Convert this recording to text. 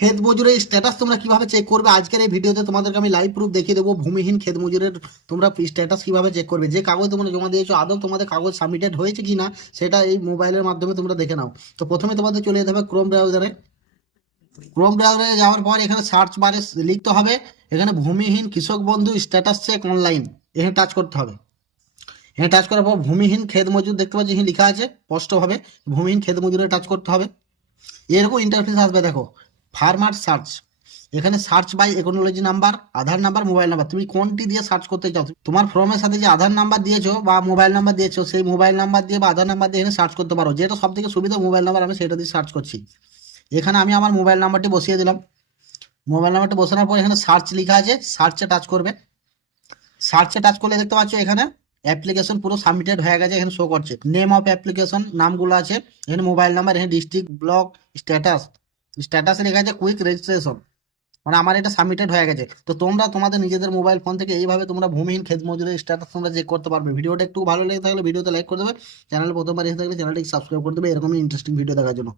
ক্ষেত মজুরের স্ট্যাটাস তোমরা কিভাবে চেক করবে আজকের এই ভিডিওতে তোমাদেরকে আমি লাইভ প্রুফ দেখিয়ে দেবো। ভূমিহীন ক্ষেত মজুরের তোমরা স্ট্যাটাস কিভাবে চেক করবে, যে কাগজ তোমরা জমা দিয়েছো আদৌ তোমাদের কাগজ সাবমিটেড হয়েছে কিনা সেটা এই মোবাইলের মাধ্যমে তোমরা দেখে নাও। তো প্রথমে তোমাদের চলে যেতে হবে ক্রোম ব্রাউজারে। ক্রোম ব্রাউজারে যাওয়ার পর এখানে সার্চ বারে লিখতে হবে এখানে ভূমিহীন কৃষক বন্ধু স্ট্যাটাস চেক অনলাইন, এখানে টাচ করতে হবে। এখানে টাচ করার পর ভূমিহীন ক্ষেত মজুর দেখতে পাচ্ছি এখানে লেখা আছে স্পষ্টভাবে, ভূমিহীন ক্ষেত মজুরে টাচ করতে হবে। এরকম ইন্টারফেস আসবে দেখো, ফার্মার সার্চ। এখানে সার্চ বাই একনোলজি number, Aadhaar number, mobile number, তুমি কোনটি দিয়ে সার্চ করতে চাও। তোমার ফর্মের সাথে যে আধার নাম্বার দিয়েছো বা মোবাইল নাম্বার দিয়েছো সেই মোবাইল নাম্বার দিয়ে বা আধার নাম্বার দিয়ে এখানে সার্চ করতে পারো, যেটা সব থেকে সুবিধা মোবাইল নাম্বার, আমি সেটা দিয়ে সার্চ করছি। এখানে আমি আমার মোবাইল নাম্বারটি বসিয়ে দিলাম। মোবাইল নাম্বারটা বসানোর পর এখানে সার্চ লেখা আছে, সার্চে টাচ করবে। সার্চে টাচ করলে দেখতে পাচ্ছ এখানে অ্যাপ্লিকেশন পুরো সাবমিটেড হয়ে গেছে, এখানে শো করছে নেম অফ অ্যাপ্লিকেশন, নামগুলো আছে, এখানে মোবাইল নাম্বার, এখানে ডিস্ট্রিক্ট, ব্লক, স্ট্যাটাস। স্ট্যাটাসে লেখা আছে কুইক রেজিস্ট্রেশন, মানে আমার এটা সাবমিটেড হয়ে গেছে। তো তোমরা তোমাদের নিজেদের মোবাইল ফোন থেকে এইভাবে তোমরা ভূমিহীন ক্ষেত মজুরের স্ট্যাটাস তোমরা চেক করতে পারবে। ভিডিওটা একটু ভালো লেগে থাকলে ভিডিওতে লাইক করে দেবে, চ্যানেল প্রথমবার এসে থাকলে চ্যানেলটি সাবস্ক্রাইব করে দেবে এরকমই ইন্টারেস্টিং ভিডিও দেখার জন্য।